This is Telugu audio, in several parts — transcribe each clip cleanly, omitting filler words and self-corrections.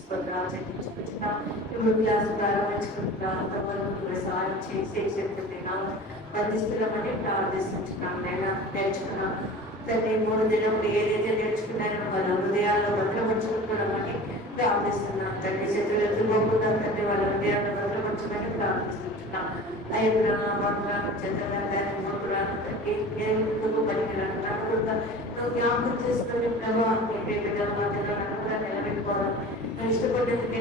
స్తోత్రాలు చెల్లించుకుంటున్నాం. ఇప్పుడు క్లాస్ ప్రారంభించుకుంటున్నాం. అంతవరకు సాయం చేసే చెప్తున్నాం. బంధిస్తున్నామని ప్రార్థిస్తున్నాం. నేను నేర్చుకున్నాం తండ్రి. 3 దినములు ఏదైతే నేర్చుకున్నారో వాళ్ళ హృదయాల్లో భద్రపరుచుకుంటున్నామని ప్రార్థిస్తున్నాం తండ్రి. శత్రులు ఎదుర్కోకుండా తండ్రి వాళ్ళ హృదయాల్లో భద్రపరచుకొని ప్రార్థిస్తున్నాం. జ్ఞాపకం చేసుకుని ప్రభావం నిలబెట్టుకోవాలి. ఇష్టపడేందుకే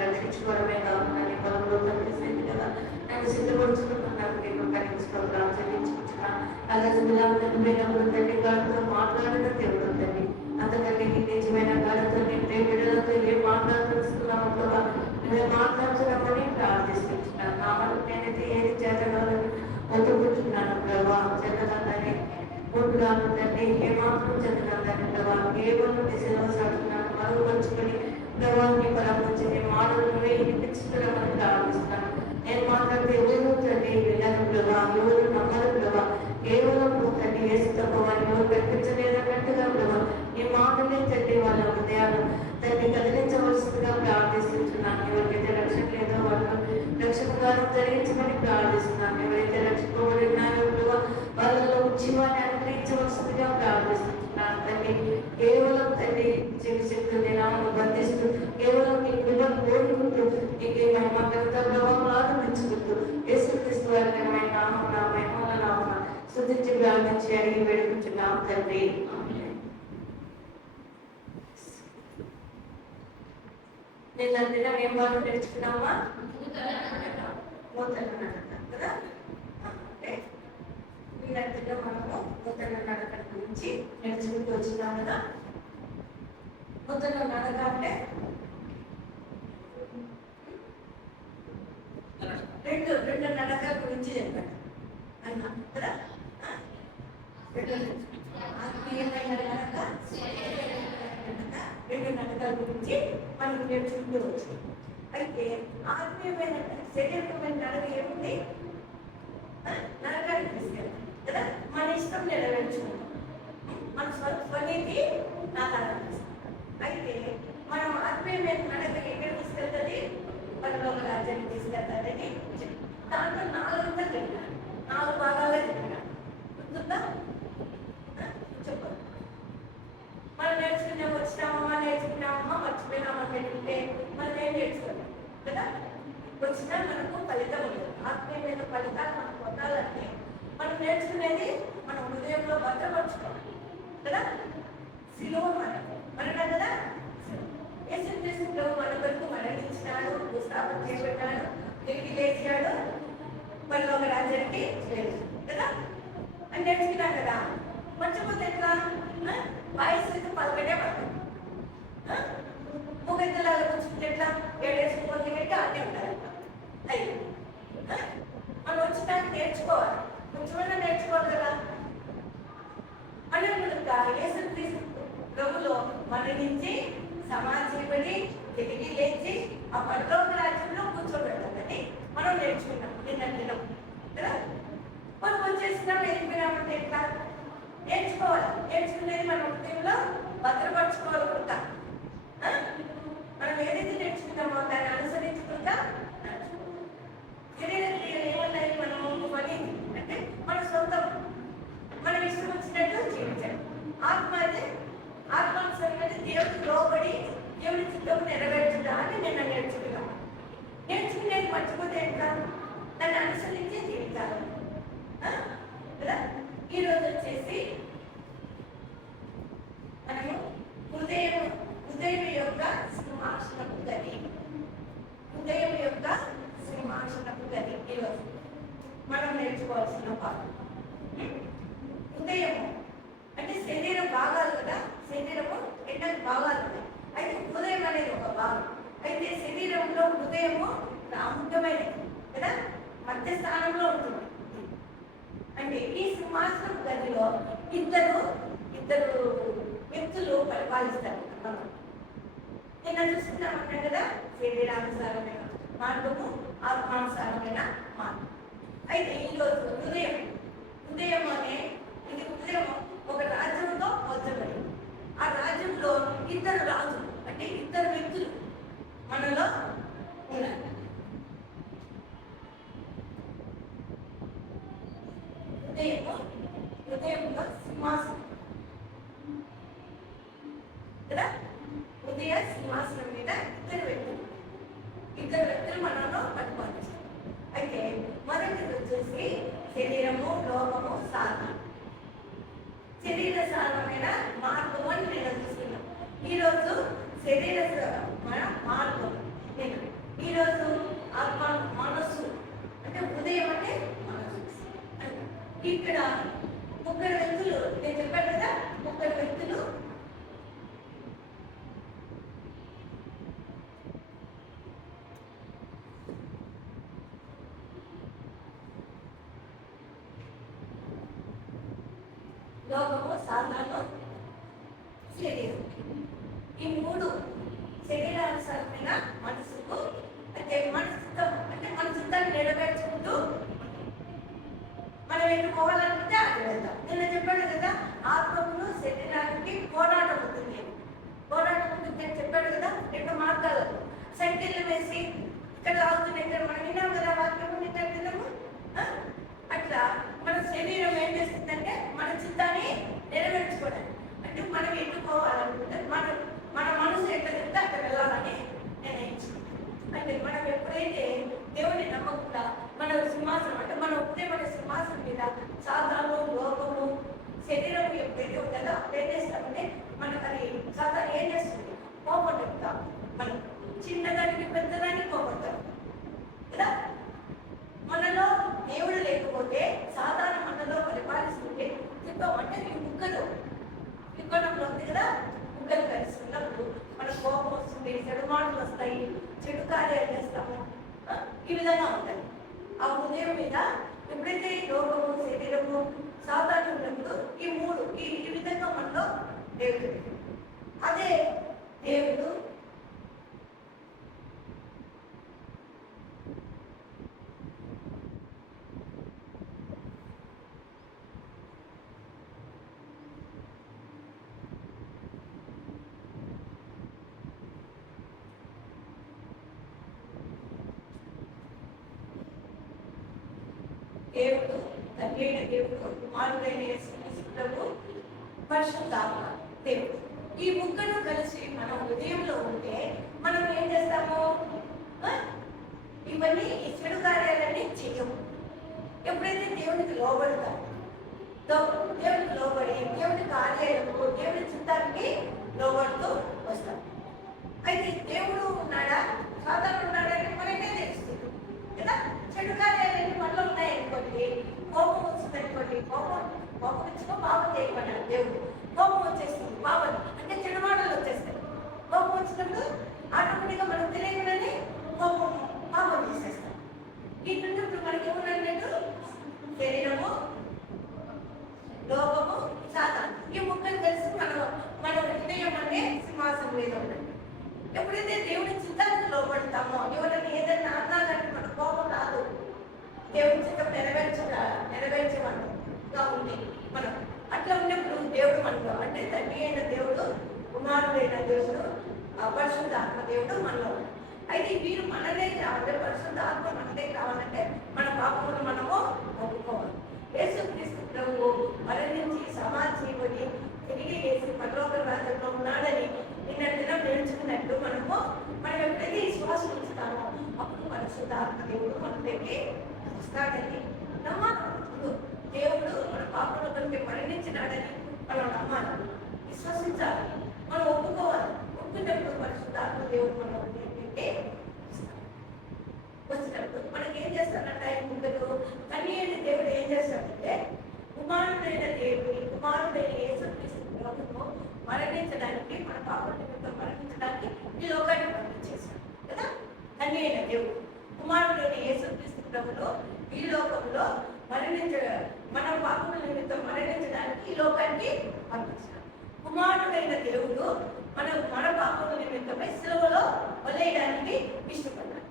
రక్షించుకోవడమే కాకుండా నీ పొలంలో కనిపిస్తుంది కదా, నన్ను సిద్ధపరుచుకుంటున్నాను. నేను కనిపించుకోవడం చెల్లించుకుంటున్నా. అలాగే పోయినప్పుడు తండ్రి గాడితో మాట్లాడిన దేవుడు తండ్రి. అంతకంటే నీ నిజమైన గాడితో నీ ప్రేమిడలతో ఏం మాట్లాడుతున్నావు కదా, నువ్వే మాట్లాడుతున్నామని ప్రార్థిస్తున్నాను. నా వరకు నేనైతే ఏది చేతగాలని ఒత్తుకుంటున్నాను ప్రభా. చెందగానే ముందుగాను తండ్రి ఏమాత్రం చెందగానే ప్రభా కేవలం దిశలో సాగుతున్నాను. మరుగుపరుచుకొని ప్రభావాన్ని పరామర్శి నీ మాటలు నువ్వే వినిపించుకోవడమని ప్రార్థిస్తున్నాను. నేను మాట్లాడితే ఎవరు తండ్రి వినరు ప్రభా, ఎవరు నమ్మరు ప్రభా. కేవలం తండ్రి వేసి తప్ప వారిని ఎవరు కనిపించలేదన్నట్టుగా ప్రభా ఈ మాటలే తండ్రి వాళ్ళ హృదయాలు తండ్రి కదిలించవలసిందిగా ప్రార్థిస్తున్నాను. ఎవరికైతే రక్షణ లేదో వాళ్ళు రక్షణ గారు ధరించమని ప్రార్థిస్తున్నాను. ఎవరైతే రక్షింపబడినారో వాళ్ళలో ఉద్యమాన్ని అనుగ్రహించవలసిందిగా ప్రార్థిస్తున్నాను తండ్రి. కేవలం తండ్రి శక్తుల్ని నామను బంధిస్తూ కేవలం మీ కృపను కోరుకుంటూ నీకే మహిమగత ప్రభావం ఆరంభించుకుంటూ యేసుక్రీస్తు వారి ఘనమైన నామమున మహిమల నామమున స్తుతించి ప్రార్థించి అడిగి వేడుకుంటున్నాం తండ్రి. నిన్న దినం ఏం బాగా నేర్చుకున్నామా? నూతన నడక కదా. అంటే నిన్న దినం మనము నూతన నడక గురించి నేర్చుకుంటూ వచ్చినాం కదా. నూతన నడక అంటే రెండు నడక గురించి చెప్పాడు అన్నా కదా. ఆత్మీయమైన నడక, రెండు నడకల గురించి మనం నేర్చుకుంటూ వచ్చాం. అయితే ఆత్మీయమైన శరీరమైన నడక ఏముంది? నరకానికి తీసుకెళ్ళాలి కదా. మన ఇష్టం నెరవేర్చుకుంటాం, మన స్వనీతి నాకారం. అయితే మనం ఆత్మీయమైన నడక ఎక్కడ తీసుకెళ్తుంది? పరలోక రాజ్యాన్ని తీసుకెళ్తారని దాంట్లో 4 చెప్పినారు. 4 భాగాల్లో చెప్పినారు. గుర్తుందా? చెప్పండి. మనం వచ్చినామమ్మా నేర్చుకున్నామమ్మా మర్చిపోయినామా పెట్టుకుంటే మనం ఏం నేర్చుకున్నాం కదా. వచ్చినా మనకు ఫలితం ఉండదు. ఆత్మీయమైన ఫలితాలు మనం పొందాలంటే మనం నేర్చుకునేది మన హృదయంలో భద్రపరచుకోవాలి కదా. సిలువ మరణం కదా. యేసుక్రీస్తు మన కొరకు మరణించినాడు, స్థాపన చేపట్టాడు, తిరిగి లేచాడు, పరలోక రాజ్యానికి కదా అని నేర్చుకున్నాం కదా. మర్చిపోతే ఎట్లా? వయసు పలకటే పడతాం. ముగ్గెత్తలాగా కూర్చుంటే ఎట్లా? 7 వేసుకుని పెట్టి అన్నీ ఉంటారు. అయ్యి మనం వచ్చినాక నేర్చుకోవాలి, కొంచెమైనా నేర్చుకోవాలి కదా. మనం యేసుక్రీస్తు ప్రభులో మరణించి సమాజపడి తిరిగి లేచి ఆ పరలోక రాజ్యంలో కూర్చోబెట్టాలని మనం నేర్చుకున్నాం నిన్న దినం కదా. మనం వచ్చేసినాం వెళ్ళిపోయినామంటే ఎట్లా? నేర్చుకోవాలి. నేర్చుకునేది మన హృదయంలో భద్రపరచుకోవాలనుకుంటా. మనం ఏదైతే నేర్చుకుంటామో దాన్ని అనుసరించుకుంటా శరీర క్రియలు ఏమన్నాయి? మనము పని అంటే మన సొంతం, మనం ఇష్టం వచ్చినట్టు జీవించాలి. ఆత్మ అయితే ఆత్మానుసరమైన దేవుడికి లోబడి దేవుడి చిత్తము నెరవేర్చుదా అని నేను నేర్చుకున్నాను. నేర్చుకునేది మర్చిపోతే ఎట్లా? దాన్ని అనుసరించే జీవితాలు కదా. ఈరోజు వచ్చేసి మనము హృదయం యొక్క సింహాసనపు గది, హృదయం యొక్క సింహాసనపు గది ఈరోజు మనం నేర్చుకోవాల్సిన పాఠం. హృదయము అంటే శరీరం భాగాలు కదా. శరీరము ఎన్నో భాగాలు ఉన్నాయి. అయితే హృదయం అనేది ఒక భాగం. అయితే శరీరంలో హృదయము ప్రాముఖ్యమైనది కదా, మధ్య స్థానంలో ఉంటుంది. అంటే ఈ సింహాసనం గదిలో ఇద్దరు వ్యక్తులు పరిపాలిస్తారు. నిన్న చూస్తున్నామంటాం కదా, శరీరానుసారమైన మార్గము, ఆత్మానుసారమైన మార్గం. అయితే ఈరోజు హృదయం అనే ఇది హృదయం ఒక రాజ్యంతో పోల్చబడి, ఆ రాజ్యంలో 2 రాజులు అంటే 2 వ్యక్తులు ఉదయ సింహాసనం మీద ఇద్దరు వ్యక్తులు మనలో పరిపాలిస్తారు. అయితే మొదటిది వచ్చేసి శరీరము, లోకము, సాధన. శరీర సాధనమైన మార్గము అని నేను చూస్తున్నాను. ఈరోజు శరీర మార్గం నేను ఈరోజు ఆత్మ, మనస్సు అంటే ఉదయం అంటే మనస్సు. ఇక్కడ ముగ్గురు వ్యక్తులు నేను చెప్పాను కదా, ముగ్గురు వ్యక్తులు లోకము, సాధనము, శరీరం. ఈ మూడు శరీరానుసారమైన మనసుకు అంటే మన చిత్తం అంటే మన చిత్తాన్ని నెరవేర్చుకుంటూ మనం ఎన్నుకోవాలనుకుంటే అది వెళ్తాం. నిన్న చెప్పాడు కదా, ఆత్మకు శరీరానికి పోరాటం ఉంటుంది. పోరాటం ఉంటుంది అని చెప్పాడు కదా, రెండు మార్గాలు సంఖ్యలు వేసి ఇక్కడ లాగుతున్నాయి. ఇక్కడ మనం విన్నాం కదా వాక్యము నిన్న విన్నాము. అట్లా మన శరీరం ఏం చేస్తుందంటే మన చిత్తాన్ని నెరవేర్చుకోవడానికి అంటే మనం ఎన్నుకోవాలనుకుంటే మన మనసు ఎట్లా చెప్తే అక్కడ వెళ్ళాలని నిర్ణయించుకుంటాం. అంటే మనం ఎప్పుడైతే దేవుని నమ్మకుండా మన సింహాసనం అంటే మన ఉదయం సింహాసనం మీద సాధారణ లోకము శరీరం ఎప్పుడైతే ఉంటుందో అప్పుడు ఏం చేస్తామంటే మనకు అది సాధారణ ఏం చేస్తుంది, పోగొట్టుతాం. మనం చిన్నదానికి పెద్దదానికి పోగొడతాం కదా. మనలో దేవుడు లేకపోతే సాధారణ మనలో పరిపాలిస్తుంటే చెప్పామంటే ఈ ముక్కలు యుద్ధంలో ఉంది కదా, ముక్కలు కలిసినప్పుడు మన కోపం వస్తుంది, చెడు మాటలు వస్తాయి, చెడు కార్యాలు చేస్తాము, ఈ విధంగా ఉంటాయి. ఆ హృదయం మీద ఎప్పుడైతే ఈ లోకము, శరీరము, సాధారణ ఉన్నప్పుడు ఈ మూడు ఈ విధంగా మనలో దేవుడు. అదే దేవుడు దేవుడు తండ్రి అయిన దేవుడు, కుమారుడైన యేసుక్రీస్తు, పరిశుద్ధాత్మ దేవుడు. ఈ ముగ్గురు కలిసి మన హృదయంలో ఉంటే మనం ఏం చేస్తాము, ఇవన్నీ ఈ చెడు కార్యాలన్నీ చెయ్యము. ఎప్పుడైతే దేవునికి లోబడతాము, దేవునికి లోబడి దేవుని కార్యాలకు, దేవుని చిత్తానికి లోబడుతూ వస్తాం. అయితే దేవుడు ఉన్నాడా, సాధారణ ఉన్నాడని మనకే తెలుస్తుంది కదా. చెడు కార్యాలన్నీ మనలో ఉన్నాయనుకోండి, కోపం వచ్చిందనుకోండి, కోపం వచ్చుకో పాపం చేయమన్నాడు దేవుడు. కోపం వచ్చేస్తుంది, పాపం అంటే చెడు మాటలు వచ్చేస్తాయి. కోపం వచ్చినప్పుడు ఆటోమేటిక్గా మనం తెలియకుండానే కోపం పాపం చేసేస్తాం. ఇట్లున్నప్పుడు మనకి ఏమన్నట్టు శరీరము, లోకము, సాధారణ ఈ ముక్కలు కలిసి మన హృదయం అనే సింహాసనం మీద ఉన్నది. ఎప్పుడైతే దేవుని చిత్తానికి లోపడతామో, ఎవరైనా ఏదైనా అన్నాలంటే మన కోపం రాదు. దేవుని చిత్తం నెరవేర్చేవాడుగా ఉంది మనం. అట్లా ఉన్నప్పుడు దేవుడు మనలో అంటే తండ్రి అయిన దేవుడు, కుమారుడైన దేవుడు, పరిశుద్ధాత్మ దేవుడు మనలో. అయితే వీరు మనలోకి రావాలంటే, పరిశుద్ధాత్మ మనలోకి రావాలంటే మన పాపమును మనము ఒప్పుకోవాలి. యేసుక్రీస్తు ప్రభువు మరణించి సమాధి చేయబడి తిరిగి వేసి పరలోక రాజ్యంలో ఉన్నాడని నిన్న దినం నేర్చుకున్నట్టు మనం ఎప్పుడైతే విశ్వాసం ఉంచుతామో అప్పుడు పరిశుద్ధాత్మ దేవుడు మనలోకి వస్తాడని నమ్మాలి. దేవుడు మన పాపల కొరకు మరణించినాడని మనం నమ్మాలి, విశ్వసించాలి, మనం ఒప్పుకోవాలి. ఒప్పుకున్నప్పుడు పరిశుద్ధాత్మ దేవుడు మనం వచ్చినప్పుడు మనకి ఏం చేస్తాడంటే ఆయన ముగ్గురు తల్లి అయిన దేవుడు ఏం చేస్తాడంటే కుమారుడైన దేవుని, కుమారుడైన యేసుక్రీస్తు ప్రభువును మరణించడానికి, మన పాపల నిమిత్తం మరణించడానికి ఈ లోకాన్ని పంపించేశాడు కదా. తల్లి అయిన దేవుడు కుమారుడైన యేసుక్రీస్తు ప్రభువును ఈ లోకంలో మన పాపల నిమిత్తం మరణించడానికి ఈ లోకానికి పంపించాడు. కుమారుడైన దేవుడు మన పాపల నిమిత్తమై సిలువలో వదిలేయడానికి ఇష్టపడ్డాడు.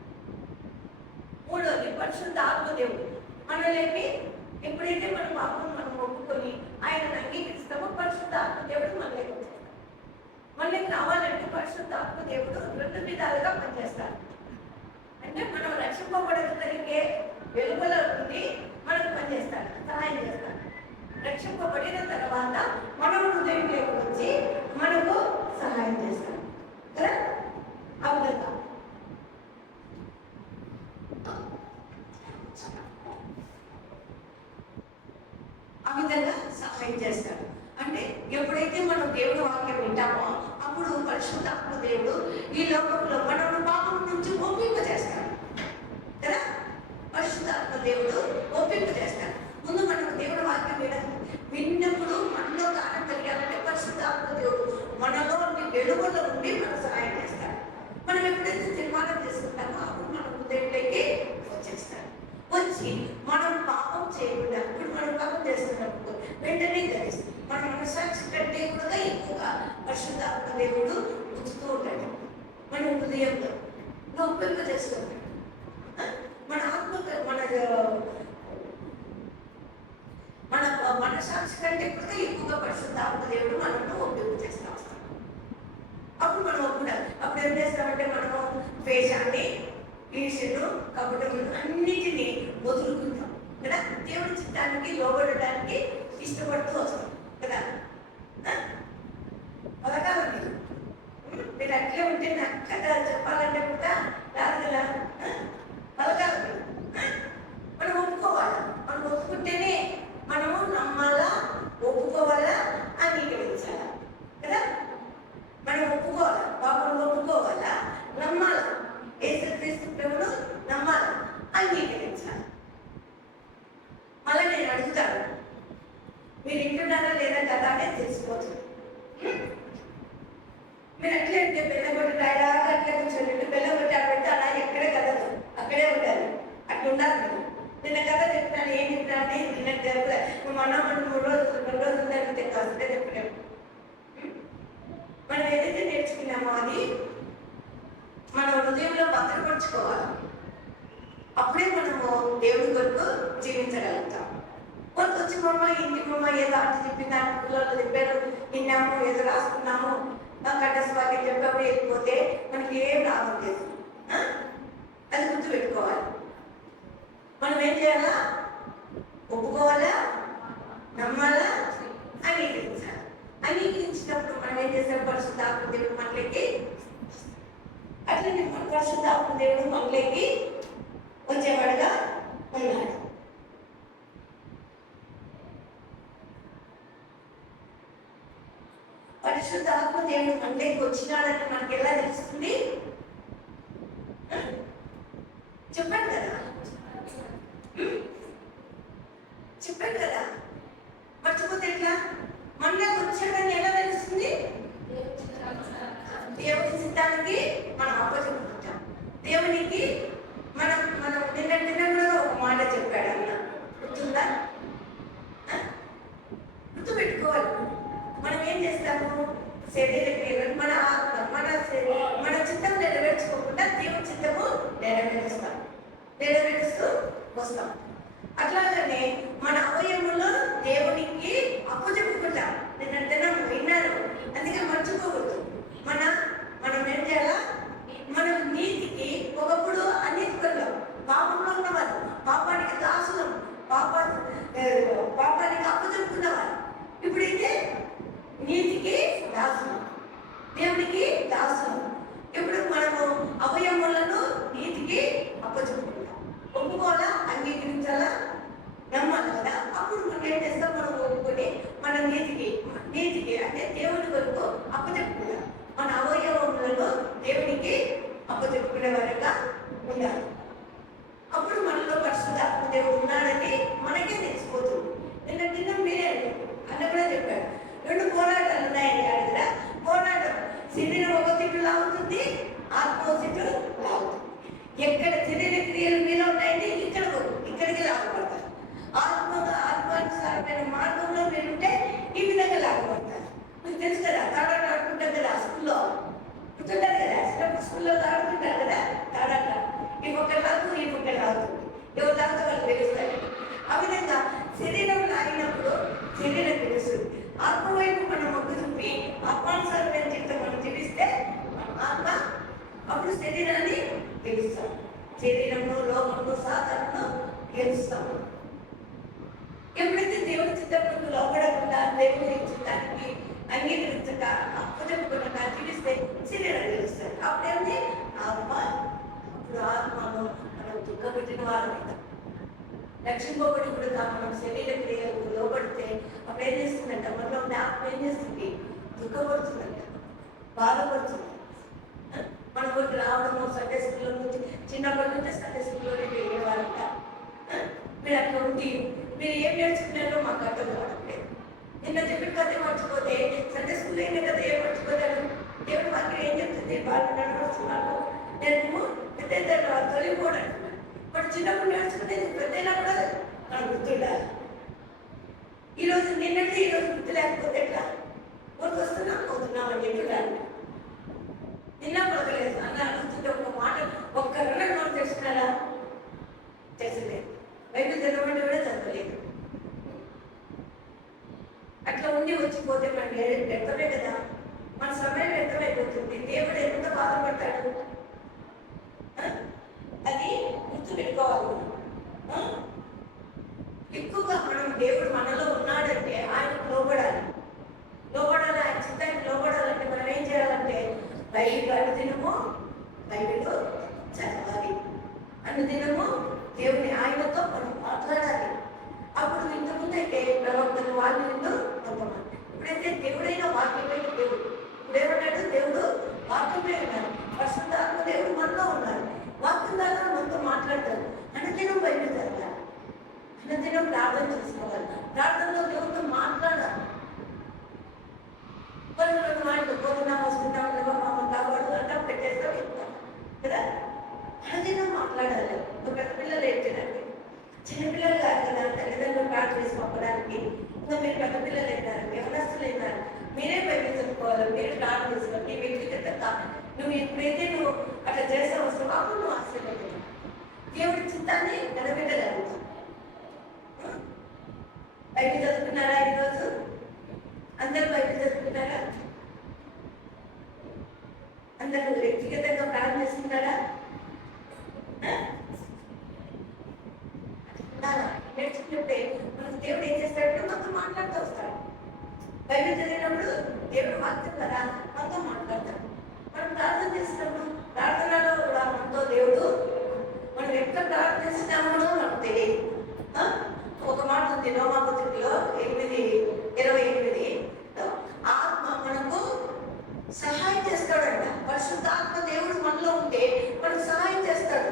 మూడోది పరిశుద్ధ ఆత్మదేవుడు మనలేమి ఎప్పుడైతే మన పాపం మనం ఒప్పుకొని ఆయనను అంగీకరిస్తామో పరిశుద్ధ ఆత్మదేవుడు మనలోకి వచ్చేస్తాడు. మనకి రావాలంటే పరిశుద్ధ ఆత్మదేవుడు రెండు విధాలుగా పనిచేస్తారు. అంటే మనం రక్షింపబడగలిగే వెలుగుల నుండి మనకు పనిచేస్తాడు, సహాయం చేస్తాడు. రక్షింపబడిన తర్వాత మన హృదయంలోకి వచ్చి మనకు సహాయం చేస్తాడు దేవుడు ఈ లోకంలో మనల్ని పాపం నుంచి ఒప్పింపజేస్తాడు కదా. పరిశుద్ధాత్మ దేవుడు ఒప్పింపజేస్తాడు. ముందు మనం దేవుడు వాక్యం విన్నప్పుడు మనలో కారణం కలిగాలంటే పరిశుద్ధాత్మ దేవుడు మనలో వెలుగులో ఉండి మనకు సహాయం చేస్తాడు. మనం ఎప్పుడైతే తీర్మానం చేసుకుంటామో అప్పుడు మన హృదయంలోకి వచ్చేస్తాడు. వచ్చి మనం పాపం చేయకుండా, ఇప్పుడు మనం పాపం చేస్తున్నప్పుడు వెంటనే గ్రహిస్తాం. మన మనసాక్షి కంటే కూడా ఎక్కువగా పరిశుద్ధాత్మ దేవుడు ఉంచుతూ ఉంటాడు మన హృదయంలో ఒప్పింప చేస్తుంటాడు. మన ఆత్మ మన మనసాక్షి కంటే కూడా ఎక్కువగా పరిశుద్ధాత్మ దేవుడు మనల్ని ఒప్పింప చేస్తూ వస్తాడు. అప్పుడు మనం అప్పుడు ఏం చేస్తామంటే మనము ద్వేషాన్ని, ఈర్ష్యను, కపటములు అన్నిటినీ వదులుకుంటాం కదా. దేవుడి చిత్తానికి లోబడటానికి ఇష్టపడుతూ వస్తాం కదా. పథకాలు మీరు అట్లే ఉంటే నాకు కథ చెప్పాలంటే కూడా రాదు కదా. పథకాలు మనం ఒప్పుకోవాలా. మనం ఒప్పుకుంటేనే మనము నమ్మాలా, ఒప్పుకోవాలా, అంగీకరించాలా కదా. మనం ఒప్పుకోవాలా, పాపం ఒప్పుకోవాలా, నమ్మాలా, యేసుక్రీస్తు ప్రభువును నమ్మాలా, అంగీకరించాలి. మళ్ళీ నేను అడుగుతాను, మీరు ఇంటున్నారా లేదా కదా అనేది తెలిసిపోతుంది. మీరు అట్లే ఉంటే బెల్లగొట్టి రాయడాగా అట్లే కూర్చోండి. బెల్లగొట్టి ఆడబెట్టి అలా ఎక్కడే కదదు, అక్కడే ఉండాలి. అట్లా ఉండాలి. మీరు నిన్న కథ చెప్తాను, ఏం చెప్తాను నిన్న మొన్న 3 రోజులు జరిగితే కాస్తే చెప్పలేము. మనం ఏదైతే నేర్చుకున్నామో అది మన హృదయంలో భద్రపరుచుకోవాలి. అప్పుడే మనము దేవుడి కొరకు జీవించగలుగుతాం. కొంత వచ్చి ఇంటి ఏదో అటు చెప్పింది, పిల్లలు చెప్పారు, విన్నాము, ఏదో రాసుకున్నాము, కంఠస్వాక్యం చెప్పాము, వెళ్ళిపోతే మనకి ఏం లాభం లేదు. అది గుర్తుపెట్టుకోవాలి. మనం ఏం చేయాలా? ఒప్పుకోవాలా, నమ్మాలా, అంగీకరించాలి. అంగీకరించినప్పుడు మనం ఏం చేస్తాం? పరిశుద్ధాత్మ దేవుడు మనలోకి అట్లనే మన పరిశుద్ధాత్మ దేవుడు మనలోకి వచ్చేవాడుగా ఉన్నాడు. పరిశుద్ధాత్మ దేవుడు మనలోకి వచ్చినాడని మనకి ఎలా తెలుస్తుంది? చెప్పాను కదా, చెప్పాను కదా. మర్చిపోతే ఎట్లా? మనలోకి వచ్చాడని ఎలా తెలుస్తుంది? దేవుని సిద్ధానికి మనం అప్పచెప్పుకుంటాం. దేవునికి మనం నిన్న కూడా ఒక మాట చెప్పాడు అన్న, గుర్తుందా? గుర్తుపెట్టుకోవాలి. మనం ఏం చేస్తాము? శరీర క్రియలు, మన ఆత్మ, మన చిత్తం నెరవేర్చుకోకుండా దేవుని చిత్తము నెరవేరుస్తూ వస్తాం. అట్లాగనే మన అవయములో దేవునికి అప్పచెప్పుకుంటాం. నిన్న విన్నారు, అందుకే మర్చిపోకూడదు. మనం ఏం చేయాలా? మనం నీతికి ఒకప్పుడు అనీతికులం, పాపంలో ఉన్నవారు, పాపానికి దాసులం, పాపానికి అప్పచెప్పుకున్నవారు. ఇప్పుడైతే నీతికి దాసులం, దేవునికి దాసులం. ఇప్పుడు మనము అవయములను నీతికి అప్పచెప్పుకుంటాం. ఒప్పుకోవాలా, అంగీకరించాలా, నమ్మాలి కదా. అప్పుడు మనం ఏం చేస్తాం? మనం ఒప్పుకొని మన నీతికి అంటే దేవుని కొరకు అప్పచెప్పుకుంటాం. మన అవయవములను దేవునికి అప్పచెప్పుకునే వారుగా ఉండాలి. అప్పుడు మనలో పరిశుద్ధాత్మ దేవుడు ఉన్నాడని మనకే తెలిసిపోతుంది. నిన్న మీరే అన్న కూడా చెప్పాడు, 2 పోరాటాలు ఉన్నాయని అడిగిన పోరాటం శరీరం ఒక తిట్టు లాగుతుంది, ఆత్మ తిట్టు లాగుతుంది. ఎక్కడ శరీర క్రియలు మీద ఉన్నాయంటే ఇక్కడికి లాగబడతారు. ఆత్మానుసారమైన మార్గంలో మీరుంటే ఈ విధంగా లాగబడతారు. మీకు తెలుసు కదా, తాడాట ఆడుకుంటారు కదా స్కూల్లో, గుర్తుంటారు కదా, స్కూల్లో ఆడుకుంటారు కదా తాడాట. ఈ పక్క లాగు, ఈ పక్క లాగుతుంది, ఎవరు లాగుతూ వాళ్ళు తెలుస్తారు. ఆ విధంగా శరీరం లాగినప్పుడు శరీరం తెలుస్తుంది. ఆత్మ వైపు మనం మొగ్గు చూపి ఆత్మానుసారమైన జీవితం మనం జీవిస్తే ఆత్మ అప్పుడు శరీరాన్ని గెలుస్తాం. శరీరంలో, లోకంలో, సాధనను గెలుస్తాము. ఎప్పుడైతే దేవుని చిత్తంలో లోపడకుండా దేవుని చిత్తానికి అంగీకరించక అప్పచెప్పుకున్న జీవిస్తే శరీరం గెలుస్తాడు. అప్పుడేంటి? ఆత్మ. అప్పుడు ఆత్మను మనం దుఃఖపెట్టిన వారు రక్షింపబడి కూడా మనం శరీర క్రియలకు లోపడితే అప్పుడు ఏం చేస్తుందంట? మనలో ఉన్న ఆత్మ ఏం చేస్తుంది? దుఃఖపడుతుందంట, బాధపడుతుంది. ఊరికి రావడము, సండే స్కూల్లో నుంచి చిన్నప్పటి నుంచి సండే స్కూల్లోనే వెళ్ళేవారంట. మీరు అట్లా ఉండి మీరు ఏం నేర్చుకున్నారో మాకు అర్థం కావట్లేదు. నిన్న చెప్పిన కథ మర్చిపోతే సండే స్కూల్ అయిన కదా ఏం మర్చిపోతారు? దేవుడు మాకు ఏం చెప్తుంది? వాళ్ళు నడుస్తున్నాను నేను పెద్ద తొలిపోడు అంటున్నాను. బట్ చిన్నప్పుడు నేర్చుకునేది పెద్దయినా కూడా నాకు గుర్తుండాలి. ఈరోజు నిన్నటి ఈరోజు గుర్తు లేకపోతే ఎట్లా? ఊరికి వస్తున్నాం పోతున్నాం అని చెప్పాను. నిన్న పడకలేదు అన్న అడుగుతుంటే ఒక మాట ఒక్క రెండు మనం తెలుసుకున్నారా? తెలుసలేదు. బైబిల్ చదవడం కూడా చదవలేదు. అట్లా ఉండి వచ్చిపోతే మనకి వ్యర్థమే కదా, మన సమయం వ్యర్థమైపోతుంది. దేవుడు ఎంత బాధపడతాడు అది గుర్తు పెట్టుకోవాలి. ఎక్కువగా మనం దేవుడు మనలో ఉన్నాడంటే ఆయనకు లోబడాలి. ఆయన చిత్తానికి లోబడాలంటే మనం ఏం చేయాలంటే బైబిల్ అనుదినము బైబిల్ చదవాలి. అనుదినము దేవుని ఆయనతో మనం మాట్లాడాలి. అప్పుడు ఇంతకుముందు అయితే ప్రవక్తలు వాళ్ళు కొంతమంది. ఇప్పుడైతే దేవుడైన వాక్యమైన దేవుడు. ఇప్పుడు ఏమన్నాడు? దేవుడు వాక్యమే ఉన్నాడు. పరిశుద్ధాత్మ దేవుడు మనలో ఉన్నారు. వాక్యం ద్వారా మనతో మాట్లాడతారు. అనుదినం బైబిల్ చదవాలి. అనుదినం ప్రార్థన చేసుకోవాలి. ప్రార్థనలో దేవుడితో మాట్లాడాలి. కొన్ని మాటలు పోతున్నాం వస్తున్నాం మమ్మల్ని కాపాడు అంటే పెట్టేస్తాం వెళ్తాం కదా. అనుదినం మాట్లాడాలి. పెద్ద పిల్లలు ఏంటంటే చిన్నపిల్లలు కాదు కదా, తల్లిదండ్రులు ప్రార్థన చేసి పంపడానికి. ఇంకా మీరు పెద్ద పిల్లలు అయినారు, వ్యవస్థలు అయినారు, మీరే బైబిల్ చదువుకోవాలి, మీరు ప్రార్థన చేసుకోవాలి. నీ వ్యక్తిగత నువ్వు ఎప్పుడైతే నువ్వు అట్లా చేసే వస్తావో అప్పుడు నువ్వు ఆశీర్వదించావు. దేవుడి చిత్తాన్ని నిలబెట్టగలుగుతావు. బైబిల్ చదువుకున్నారా ఈరోజు? అందరూ బైబిల్ చదువుకున్నారా? అందరూ వ్యక్తిగతంగా ప్రార్థన చేస్తున్నారా? నేర్చుకుంటే మనకు దేవుడు ఏం చేస్తాడంటే మనతో మాట్లాడుతూ వస్తాడు. బైబిల్ చదివినప్పుడు దేవుడు వాక్యం కదా మనతో మాట్లాడతాడు. మనం ప్రార్థన చేసినప్పుడు ప్రార్థనలో కూడా మనతో దేవుడు మనం ఎక్కడ ప్రార్థన చేసినామో మనకు తెలియదు. ఒక మాట ఉంది రోమాపత్రికలో 8:28 ఆత్మ మనకు సహాయం చేస్తాడంట. పరిశుద్ధాత్మ దేవుడు మనలో ఉంటే మనకు సహాయం చేస్తాడు.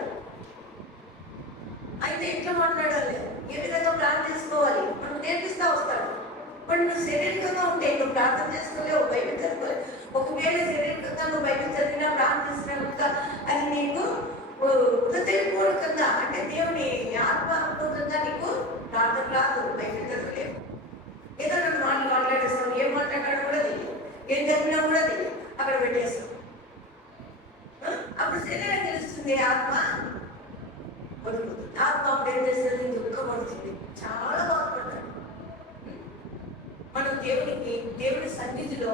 అయితే ఎట్లా మాట్లాడాలి, ఏ విధంగా ప్రార్థన చేసుకోవాలి మనకు నేర్పిస్తా వస్తాడు. ఇప్పుడు నువ్వు శారీరకంగా ఉంటే నువ్వు ప్రార్థన చేసుకోలేవు, బైబిల్ చదువుకోలేవు. ఒకవేళ శారీరకంగా నువ్వు బైబిల్ చదివినా ప్రార్థన చేసినా అది నీకు హృదయపూర్వకంగా అంటే దేవుని ఆత్మపూర్వకంగా నీకు ప్రార్థన రాదు, బైబిల్ చదవలేవు. ఏదో నన్ను మాట్లాడేస్తాం, ఏం మాట్లాడాడో కూడా తెలియదు, ఏం చదివినా కూడా తెలియదు, అక్కడ పెట్టేస్తాం. అప్పుడు శరీరం తెలుస్తుంది, ఆత్మ పడుతుంది. ఆత్మ అప్పుడు ఏం చేస్తుంది? దుఃఖపడుతుంది, చాలా బాధపడతాడు. మనం దేవుని సన్నిధిలో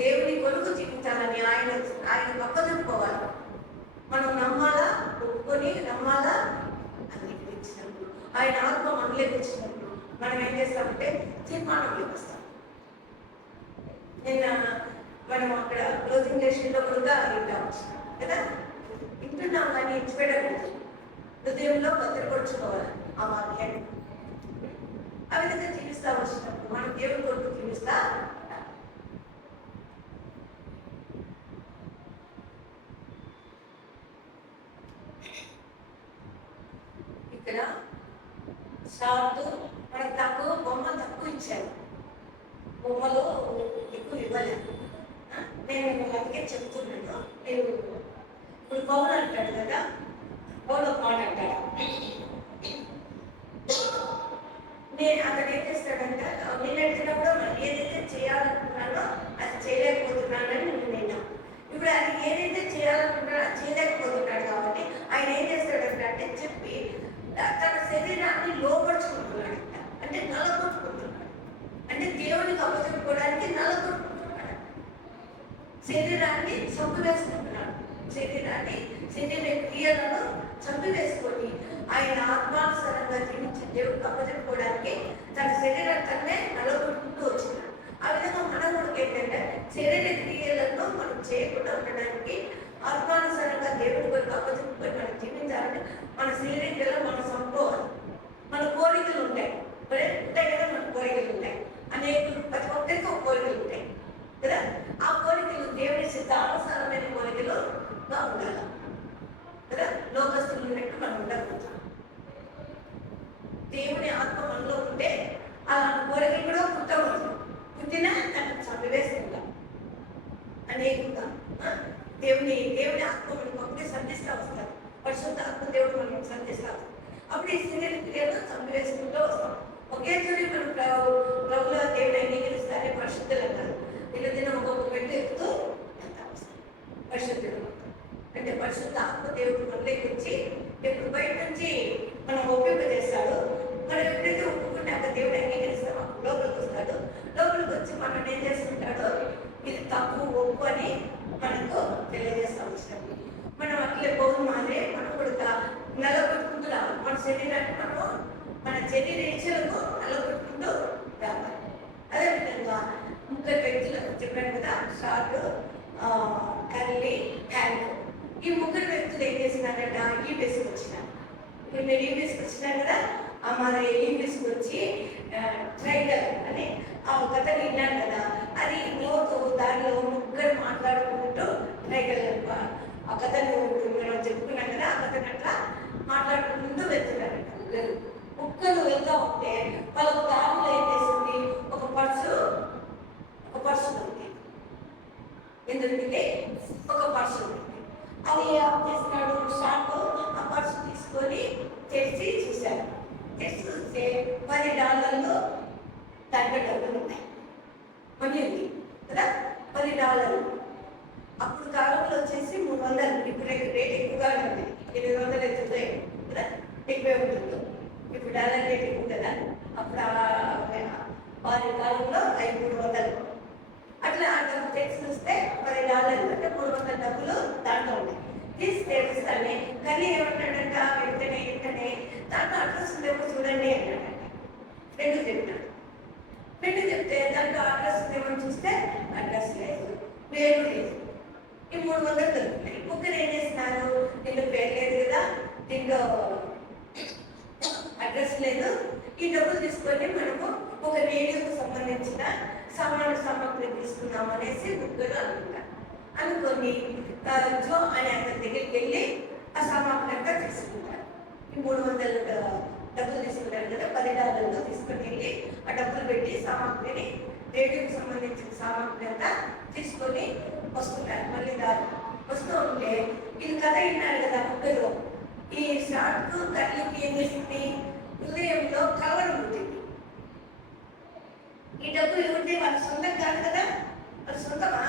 దేవుని కొరకు జీవించాలని ఆయన గొప్పచెప్పుకోవాలి. మనం నమ్మాలా, ఒప్పుకొని నమ్మాలా. అంగీకరించినప్పుడు ఆయన ఆత్మ మనలోకి వచ్చినప్పుడు మనం ఏం చేస్తామంటే తీర్మానంలోకి వస్తాం. నిన్న మనం అక్కడ క్లోజింగ్ సెషన్లో కూడా వింటా వచ్చినాం కదా. వింటున్నాం కానీ ఇచ్చిపెట్టకూడదు, హృదయంలో భద్రపరుచుకోవాలి ఆ వాక్యాన్ని. ఆ విధంగా జీవిస్తా వచ్చినప్పుడు మనం దేవుని కొరకు జీవిస్తా ఇక్కడ షార్ట్ మనకు తక్కువ బొమ్మ తక్కువ ఇచ్చారు, బొమ్మలు ఎక్కువ ఇవ్వలేదు. నేను అందుకే చెప్తున్నాను. నేను ఇప్పుడు పౌన్ అంటాడు కదా, పౌన్ ఒక మాట అంటాడు. నేను అతను ఏం చేస్తాడంటే నేను అడిగినప్పుడు ఏదైతే చేయాలనుకున్నానో అది చేయలేకపోతున్నానని నేను విన్నా. ఇప్పుడు అది ఏదైతే చేయాలనుకున్నాడో అది చేయలేకపోతున్నాడు కాబట్టి ఆయన ఏం చేస్తాడంటే చెప్పి తన శరీరాన్ని లోపరుచుకుంటున్నాడు, అంటే నలగొట్టుకుంటున్నాడు, అంటే దేవునికి అప్పచెప్పుకోవడానికి నలగొట్టుకుంటున్నాడు. శరీరాన్ని చంపివేసుకుంటున్నాడు, శరీర క్రియలను చంపివేసుకొని ఆయన ఆత్మానుసారంగా జీవించి దేవుడికి అప్పచెప్పుకోవడానికి తన శరీరాన్ని నలగొట్టుకుంటూ వచ్చినాడు. ఆ విధంగా మనం కూడా ఏంటంటే శరీర క్రియలను మనం చేయకుండా ఉండడానికి ఆత్మానుసారంగా దేవుడి కొరకు అప్పచెప్పుకొని మనం జీవించాలంటే మన శరీరంలో మనం చంపుకోవాలి. మన కోరికలు ఉంటాయి ఉంటాయి కదా, మన కోరికలు ఉంటాయి అనేక, ప్రతి ఒక్కరికి ఒక కోరికలు ఉంటాయి కదా. ఆ కోరికలు దేవుడి సిద్ధానుసారమైన కోరికలు ఉండాలి కదా. లోకస్తులు ఉన్నట్టు మనం ఉండకూడదు. దేవుని ఆత్మ మనలో ఉంటే అలాంటి కోరికలు కూడా పుట్టకూడదు. పుట్టినా దాన్ని చంపివేస్తుంటాం అనేకంగా. దేవుని ఆత్మ మనకు అప్పుడే సంధిస్తూ వస్తారు. పరిశుద్ధ ఆత్మ దేవుడు మనం సంధిస్తాం. అప్పుడు ఈ శరీర క్రియలు చంపివేసుకుంటూ వస్తాం. ఒకే చోటి మనం ప్రభులో దేవుడు అంగీకరిస్తారే పరిశుద్ధులు అన్నారు. దిన ఒక్కొక్క పెట్టు ఎక్కుతూ పరిశుద్ధులు అంటే పరిశుద్ధ ఆత్మ దేవుడు మనలోకి వచ్చి ఇప్పుడు బయట నుంచి మనం ఒప్పింపజేస్తాడు. మనం ఎప్పుడైతే ఒప్పుకుంటాక దేవుడు అంగీకరిస్తామో లోపలికి వస్తాడు. లోపలికి వచ్చి మనం ఏం చేస్తుంటాడో ఇది తప్పు ఒప్పు అని మనకు తెలియజేస్తా వచ్చాడు. మనం అట్లే బౌలు మారే మనం కూడా నల్లగొట్టుకుంటూ రావాలి. మన శరీరాన్ని మనము మన శరీర ఇచ్చలకు నల్లగొట్టుకుంటూ రావాలి. అదేవిధంగా ముగ్గురు వ్యక్తులు చెప్పాను కదా, షార్ట్, కర్లీ, హ్యాండ్. ఈ ముగ్గురు వ్యక్తులు ఏం చేసినారంట, ఈ బేస్కి వచ్చినారు. ఇప్పుడు మీరు ఈ బేస్కి వచ్చినారు కదా, మరి ఈ బేస్కి వచ్చి ట్రైగర్ అని ఆ కథ విన్నాను కదా, అది లోతు దానిలో ముగ్గురు మాట్లాడుకుంటూ ట్రైగర్ ఆ కథను మనం చెప్పుకున్నాం కదా, ఆ కథను అట్లా మాట్లాడుకుంటూ వెళ్తున్నారంట. ముగ్గురు వెళ్తూ ఉంటే వాళ్ళ దారిలో ఏం చేసింది, ఒక పర్సు ఉంది. ఎందుకంటే ఒక పర్సు ఉంది. అది ఏం చేస్తున్నాడు, షాప్ ఆ పర్సు తీసుకొని తెరిచి చూశారు. తెరిచి చూస్తే $10 దాంట్లో డబ్బులు ఉన్నాయి. మనీ ఉంది కదా, $10. అప్పుడు కాలంలో వచ్చేసి 300. ఇప్పుడు రేట్ ఎక్కువగా ఉంది. 800 అవుతుందో కదా, ఎక్కువే ఉంటుంది. ఇప్పుడు డాలర్ రేట్ ఎక్కువ కదా. అప్పుడు వారి కాలంలో 300. అట్లా ఆ డబ్బు తెచ్చి చూస్తే $10 అంటే 300 డబ్బులు దాంట్లో ఉన్నాయి. తీసి తెలుస్తానే కానీ ఏమంటాడంట, వెంటనే దాంట్లో అడ్రస్ ఉందేమో చూడండి అన్నాడంట. ఫ్రెండ్ చెప్తే దాంట్లో అడ్రస్ ఉందేమో చూస్తే అడ్రస్ లేదు, పేరు లేదు. ఈ 300 దొరుకుతాయి. ముగ్గురు ఏం చేస్తున్నారు, దీంట్లో పేరు లేదు కదా, దీంట్లో అడ్రస్ లేదు. ఈ డబ్బులు తీసుకొని మనము ఒక రేడియోకు సంబంధించిన సామాగ్రి తీసుకున్నాం అనేసి ముగ్గురు అనుకుంటారు. అనుకొని జో అనే అతని దగ్గరికి వెళ్ళి ఆ సామాగ్రి అంతా తీసుకుంటారు. ఈ 300 డబ్బులు తీసుకుంటారు కదా, $10 తీసుకొని వెళ్ళి ఆ డబ్బులు పెట్టి సామాగ్రిని, రేడియోకి సంబంధించిన సామాగ్రి అంతా తీసుకొని వస్తున్నారు. మళ్ళీ దారి వస్తూ ఉంటే ఇది కథ విన్నారు కదా ముగ్గురు. ఈ షార్ట్ కర్లీకి ఏం చేసింది, హృదయంలో కలవరం ఉంటుంది. ఈ డబ్బులు ఎవరితే వాళ్ళ సొంతం కాదు కదా, వాళ్ళ సొంతమా,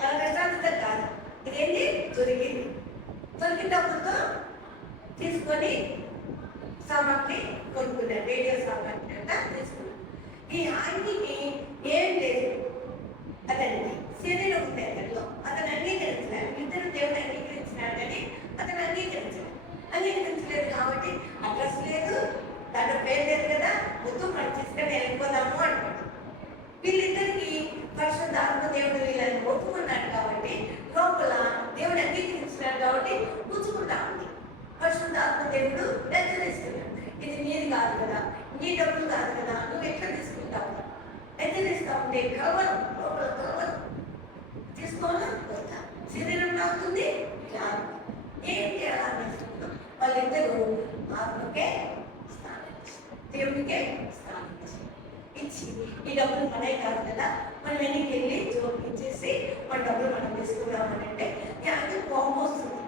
వాళ్ళ కష్టాంతం కాదు. ఇదేంటి దొరికింది. దొరికిన డబ్బులతో తీసుకొని సామాగ్రి కొనుక్కున్నారు. రేడియో సామాగ్రి అంతా తీసుకున్నారు. ఈ ఆయనకి ఏం లేదు, అతనికి శరీరం ఉంది. అతను అంగీకరించలేదు. ఇద్దరు దేవుని అంగీకరించినాడు కానీ అతను అంగీకరించలేదు కాబట్టి అడ్రస్ లేదు, దాంట్లో పేరు లేదు కదా, మొత్తం మనం తీసుకొని వెళ్ళిపోదాము అంటాడు. వీళ్ళిద్దరికి పరిశుద్ధాత్మ దేవుడు వీళ్ళని ఒప్పుకున్నాడు కాబట్టి, లోపల దేవుడు అంగీకరించినాడు కాబట్టి పుచ్చుకుంటా ఉంది. పరిశుద్ధాత్మ దేవుడు హెచ్చరిస్తున్నాడు, ఇది నీది కాదు కదా, నీ డబ్బులు కాదు కదా, నువ్వు ఎట్లా తీసుకుంటావు. హెచ్చరిస్తా ఉంటే కలవరం, లోపల కలవరం. తీసుకోవాలా వస్తా, శరీరం నాకుతుంది, ఏం చేయాలని వాళ్ళిద్దరూ ఆత్మకే స్నానం, దేవుడికే స్నానం ఇచ్చి, ఈ డబ్బులు మనమే కాదు కదా, మనం వెనక్కి వెళ్ళి జోకించేసి మన డబ్బులు మనం తీసుకున్నామని అంటే అది కోపం వస్తుంది.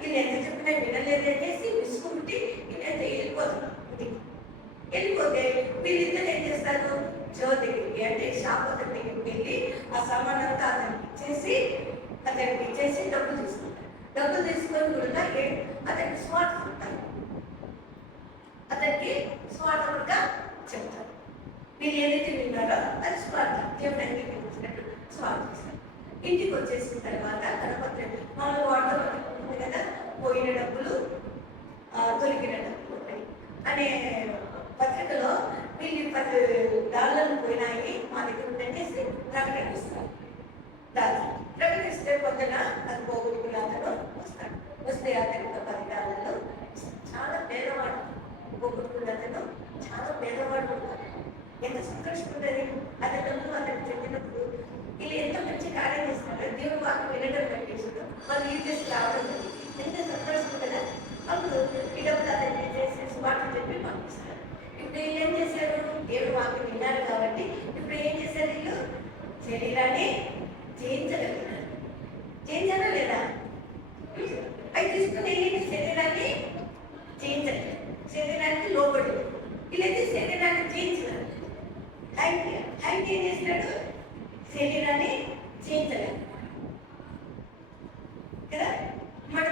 వీళ్ళు ఎంత చెప్పినా వినలేదనేసి విసుకుంటే వీళ్ళంత వెళ్ళిపోతున్నాం. వెళ్ళిపోతే వీళ్ళిద్దరు ఏం చేస్తారు, జో దగ్గరికి అంటే షాప్ అతని దగ్గరికి వెళ్ళి ఆ సామాన్ అంతా అతనికి ఇచ్చేసి డబ్బులు తీసుకుంటారు. డబ్బులు తీసుకొని కూడా అతనికి స్వార్థంగా చెప్తారు. వీళ్ళు ఏదైతే విన్నారో అది స్వార్థం, దేవుడు అంగీకరించినట్టు స్వార్థిస్తారు. ఇంటికి వచ్చేసిన తర్వాత కనపత్రం మామూలు వాడతాం ఉంటుంది కదా, పోయిన డబ్బులు దొరికిన డబ్బులు అనే పత్రికలో వీళ్ళు $10 పోయినాయి మా దగ్గర ఉందనేసి ప్రకటిస్తారు. ప్రకటిస్తే పొద్దున అది పోగొట్టుకున్న అతను వస్తాడు. వస్తే అతనికి $10 చాలా పేదవాడు, పోగొట్టుకున్న అతను చాలా పేదవాడు ఉంటాడు. ఎంత సంతోషం ఉంటుంది అతను అతను చెప్పినప్పుడు. వీళ్ళు ఎంత మంచి కార్యం చేస్తున్నారు, దేవుడు వాకు వినడం కట్టేసాడు.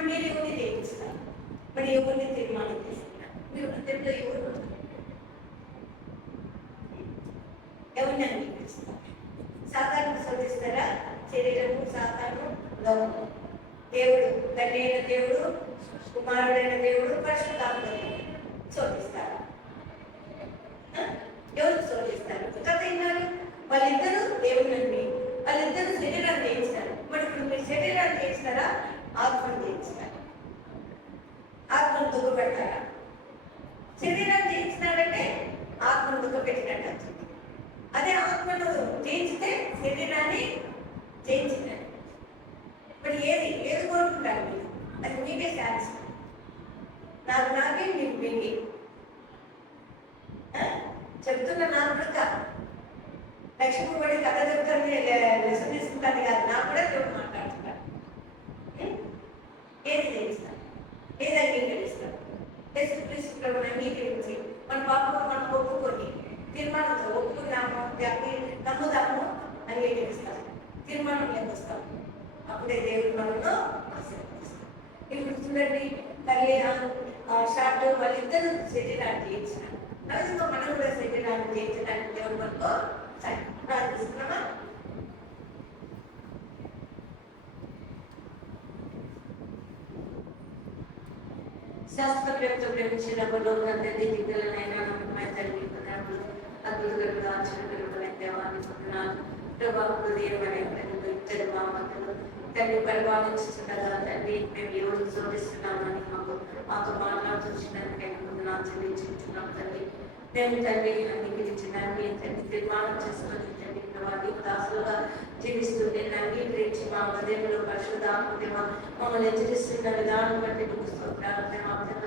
మీరు ఎవరిని జయించుతారు? మరి ఎవరిని తీర్మానం చేసుకున్నారు? మీ హృదయంలో ఎవరు ఎవరిని అంగీకరిస్తారు? సాతాను శోధిస్తారా? శరీరము, సాతాను, లోకము. దేవుడు, తండ్రి అయిన దేవుడు, కుమారుడైన దేవుడు, పరిశుద్ధాత్మను శోధిస్తారు. ఎవరు శోధిస్తారు? కథ విన్నారు. వాళ్ళిద్దరూ దేవుళ్ళని, వాళ్ళిద్దరూ శరీరాన్ని జయించారు. మరి ఇప్పుడు మీరు శరీరాన్ని జయించారా? ఆత్మను జయించారా? ఆత్మను దుఃఖపెడతారా? శరీరాన్ని జయించినారంటే ఆత్మను దుఃఖపెట్టినట్టు వచ్చింది. అదే ఆత్మను జయించితే శరీరాన్ని జయించినారు. ఇప్పుడు ఏది కోరుకుంటారు మీరు? అది మీకే శాంతి. నాకే మీకు మింగి చెప్తున్న నా కూడా లక్ష్మీపడి కథ చెప్తాను, లెసన్ తీసుకుంటాను కాదు, నాకు కూడా దేవుడు మాట్లాడుతున్నారు. ఏది చేయిస్తాను? ఏది అంగీకరిస్తాను? క్రీస్తు అంగీకరించి మన పాపం మనం ఒప్పుకొని తీర్మానంతో ఒప్పుకున్నాము, నమ్ముదాము, అంగీకరిస్తాము, తీర్మానం వస్తాం. అప్పుడే దేవుడు మనలో ఆశీర్వదిస్తాం. ఇప్పుడు చూడండి, తల్లి షార్ట్ వాళ్ళిద్దరూ శరీరాన్ని చేయించినారు. అలాగే మనం కూడా శరీరాన్ని చేయించడానికి దేవుడు మనతో ప్రార్థిస్తున్నామా? శాస్త్రవేత్త ప్రేమించిన లోకందరి దిగులనైనా నమ్మకమైన తల్లి అద్భుతకరుడు, ఆశ్చర్యకరుడైన దేవాన్ని పొందినాను. ప్రభావ హృదయం అనే ఇద్దరు మామూలు తల్లి పరిపాలించుండగా తండ్రి మేము ఎవరు శోధిస్తున్నామని మాతో మాట్లాడుతున్నాను. నేను చెల్లించుకుంటున్నాం తండ్రి. మేము తండ్రి అంగీకరించడానికి తండ్రి తీర్మానం చేసుకొని తండ్రి ప్రభావి దాసులుగా జీవిస్తూ నేను అంగీకరించి మా హృదయంలో పరిశుద్ధాత్మ మమ్మల్ని హెచ్చరిస్తున్న విధానం బట్టి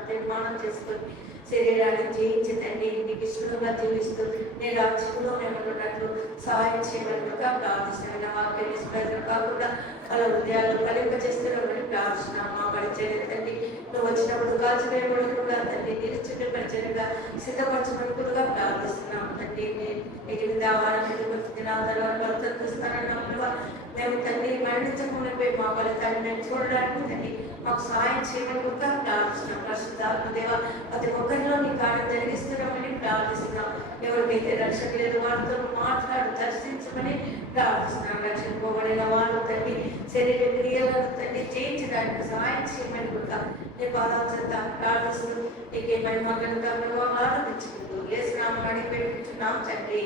తీర్మానం చేసుకొని శరీరాన్ని జయించి తండ్రి నీకు ఇష్టంగా జీవిస్తూ నేను రాజ్యంలో మేము ఉన్నట్లు సహాయం చేయమనిగా ప్రార్థిస్తున్నాను. వాక్యం నిష్ప్రయోజనం కాకుండా వాళ్ళ హృదయాలు కలింపజేస్తున్నామని ప్రార్థిస్తున్నాం. మా పరిచయం తండ్రి నువ్వు వచ్చినప్పుడు కాల్చివేయబడుకుగా తండ్రి నిరుచుని పరిచయంగా సిద్ధపరచబడుకుగా ప్రార్థిస్తున్నాం. తండ్రి మిగిలిన దావాలను దినాల తర్వాత వర్తిస్తానన్నప్పుడు మేము తండ్రి మరణించకుండా మా ఫలితాన్ని మేము చూడడానికి తండ్రి మాకు సహాయం చేయకుండా ప్రార్థిస్తున్నాం. పరిశుద్ధాత్మ దేవ ప్రతి ఒక్కరిలో నీ కార్యం జరిగిస్తున్నామని ప్రార్థిస్తున్నాం. ఎవరికైతే రక్షణ లేదు వారితో మాట్లాడు దర్శించమని ప్రార్థిస్తున్నాం. రక్షింపబడిన వాళ్ళు తండ్రి శరీర క్రియలను తండ్రి చేయించడానికి సహాయం చేయమని కూడా నీ పాదాల చెంత ప్రార్థిస్తూ నీకే మహిమ కనుక ఆనందించుకుంటూ యేసు నామమున అడిగి పెట్టుకుంటున్నాం తండ్రి.